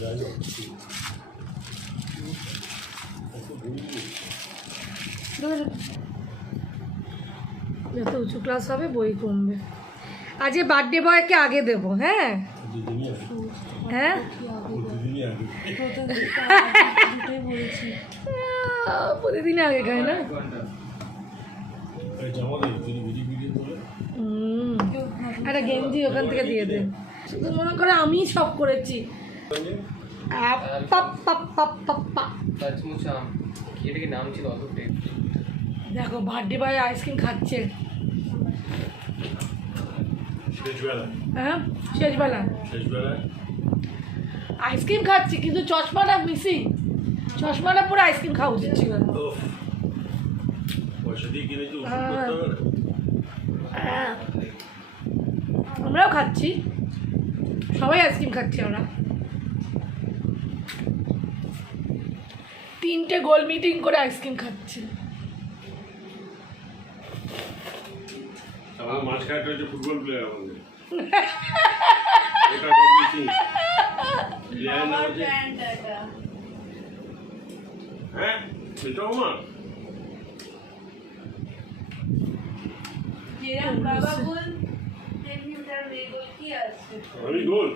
যত উঁচু ক্লাস হবে বই কমবে। আজকে বার্থডে বয়কে আগে দেবো। হ্যাঁ হ্যাঁ প্রতিদিনই আগে খায় না। একটা গেঞ্জি ওখান থেকে দিয়ে দে। শুধু মনে করে আমি সব করেছি। দেখো বার্থডে বয় আইসক্রিম খাচ্ছে। হ্যাঁ শেষবেলা আইসক্রিম খাচ্ছি, কিন্তু চশমাটা মিসিং। চশমাটা পুরো আইসক্রিম খাওয়া উচিত ছিল। আমরাও খাচ্ছি, সবাই আইসক্রিম খাচ্ছি আমরা। 3টে গোল মিটিং করে আইসক্রিম খাচ্ছি। মাছ খাইতে হচ্ছে ফুটবল প্লেয়ার আমাদের। হ্যাঁ সেটাও মা আমি গোল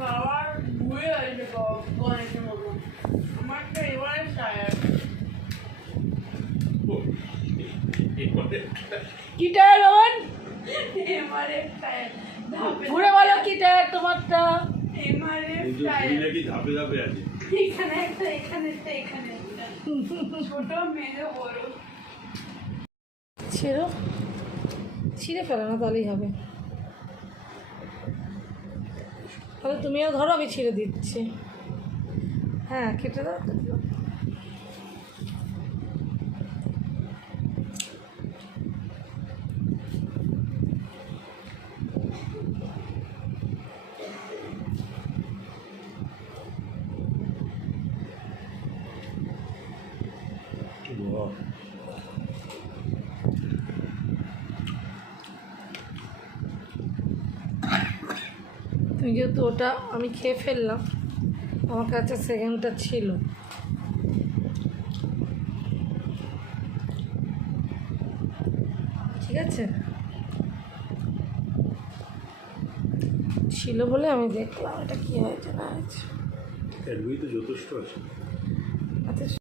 বাবার বুয়ে হয়েছে গণেশের মতো। আমারটা এবারে টায়ার। কি টায়ার রোহন? এবারে টায়ার। ঘুরে বলো কি টায়ার তোমারটা? এবারে টায়ার। নাকি ধাপে ধাপে আছে। এখানে একটা, এখানে একটা, এখানে একটা। ছোট মেজো বড়। ছিঁড়ে ফেলো না, তাহলেই হবে। তাহলে তুমিও ধরো, আমি ছিঁড়ে দিচ্ছি। হ্যাঁ কেটে দাও। তুমি যেহেতু ওটা আমি খেয়ে ফেললাম, আমার কাছে সেকেন্ডটা ছিল। ঠিক আছে, ছিল বলে আমি দেখলাম এটা কি হয়েছে না হয়েছে। তো যথেষ্ট আছে।